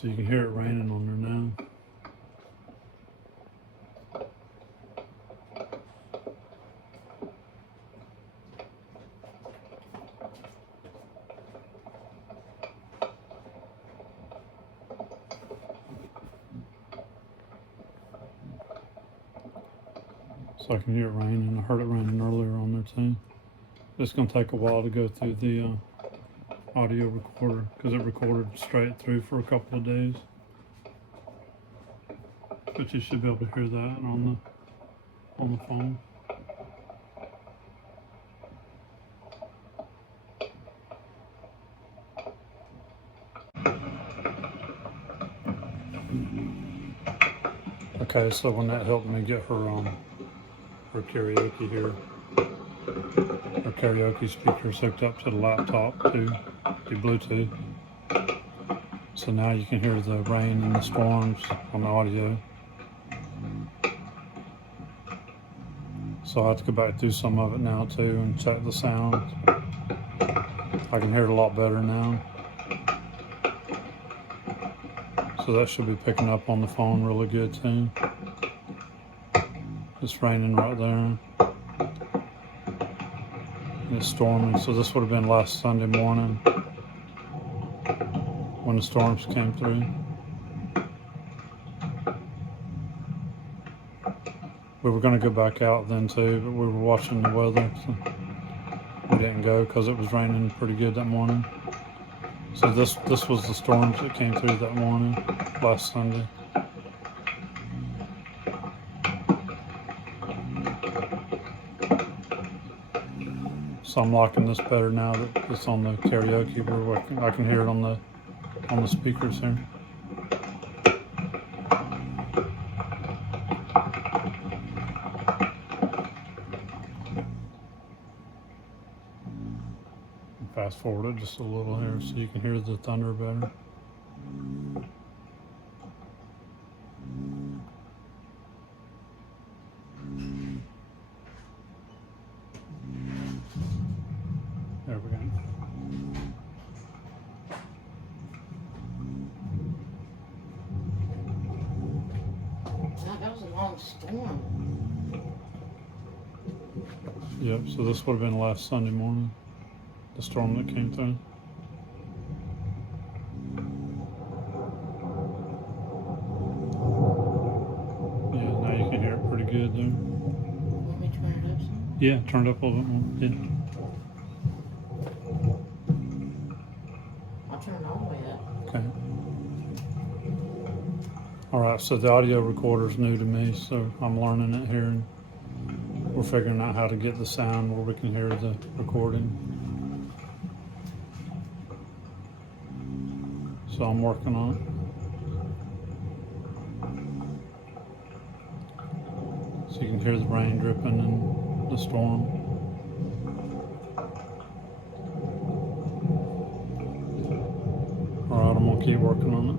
So you can hear it raining on there now. So I can hear it raining. I heard it raining earlier on there too. It's going to take a while to go through the audio recorder because it recorded straight through for a couple of days. But you should be able to hear that on the phone. Okay, so when that helped me get her karaoke here. Her karaoke speaker's hooked up to the laptop to Bluetooth. So now you can hear the rain and the storms on the audio. So I have to go back through some of it now too and check the sound. I can hear it a lot better now. So that should be picking up on the phone really good too. It's raining right there. It's storming, so this would have been last Sunday morning when the storms came through. We were going to go back out then too, but we were watching the weather, so we didn't go because it was raining pretty good that morning. So this was the storms that came through that morning, last Sunday. So I'm liking this better now that it's on the karaoke. We're working. I can hear it on the speakers here. Fast forward it just a little here so you can hear the thunder better. There we go. That was a long storm. Yep, so this would have been last Sunday morning, the storm that came through. Yeah, now you can hear it pretty good there. Want me to turn it up some? Yeah, turn it up a little bit more. Yeah. I'll turn it all the way up. Okay. All right, so the audio recorder's new to me, so I'm learning it here, and we're figuring out how to get the sound where we can hear the recording. So I'm working on it. So you can hear the rain dripping and the storm. All right, I'm gonna keep working on it.